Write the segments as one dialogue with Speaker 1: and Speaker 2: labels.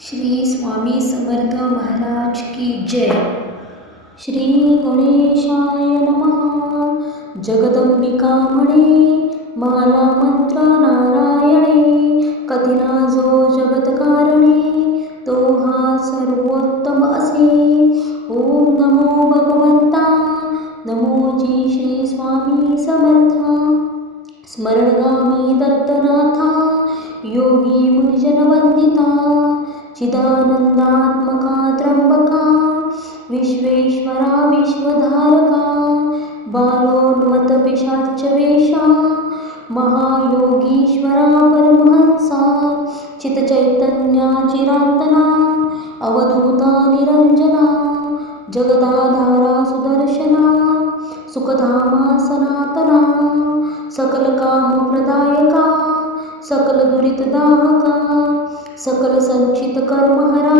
Speaker 1: श्री स्वामी समर्थ महाराज की जय।
Speaker 2: श्री गणेशाय नमः। जगदंबिका म्हणे माला मंत्र नारायणे कथिना जो जगतकारणे तो हा सर्वोत्तम असे। ओम नमो भगवंता नमो जी श्री स्वामी समर्था। स्मरणगामी दत्तनाथा। योगी मुनिजन मुनिजनवंदिता चिदानन्दात्मका त्र्यम्बका विश्वेश्वरा विश्वधारका बालोन्मतपिशाच्च वेषा महायोगीश्वरा परमहंसा चितचैतन्या चिरातना अवधूता निरञ्जना जगदाधारा सुदर्शना सुखधामा सनातना सकलकामप्रदायका सकलदुरितदाहका सकल संचित कर्महरा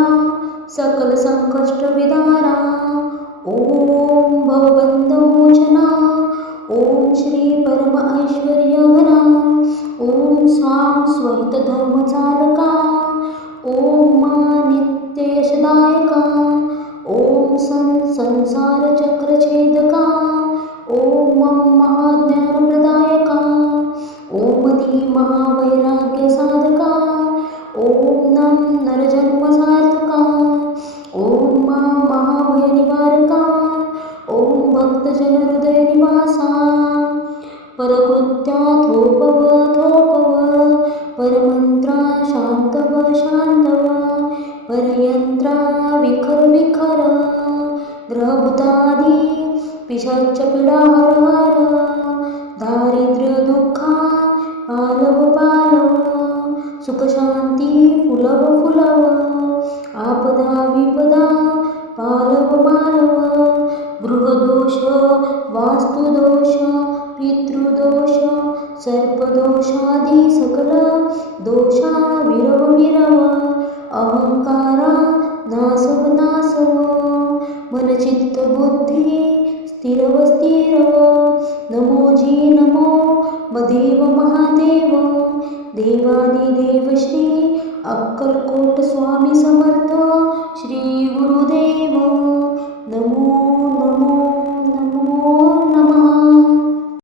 Speaker 2: सकल संकष्ट विदारा। ओम भवबंधमोचना ओम श्री परम ऐश्वर्य ऐश्वर्यघना ओम स्वाम स्वहित धर्मचालका ओम मा नित्य ओम सं संसार चक्रछेदका ओम मम महाज्ञानप्रदायका, ओम धी महावैराग्य नम नरजन्म सार्थका ओम मा महाभय निवारका ओम भक्तजन हृदय निवासा परकृत्या थोपव थोपव परमंत्रा शांतव शांतव विखर विखर ग्रहभूतादी पिशाच पीडा हर हर दारिद्र्य बाधा विपदा पालव पालव गृहदोष वास्तुदोष पितृदोष सर्पदोषादी सकल दोषा विरव विरव अहंकारा नासव नासव मनचित्त बुद्धी स्थिरव स्थिरव नमो जी नमो मदेव महादेव देवादिदेव श्री अक्कलकोट स्वामी समर्थ श्री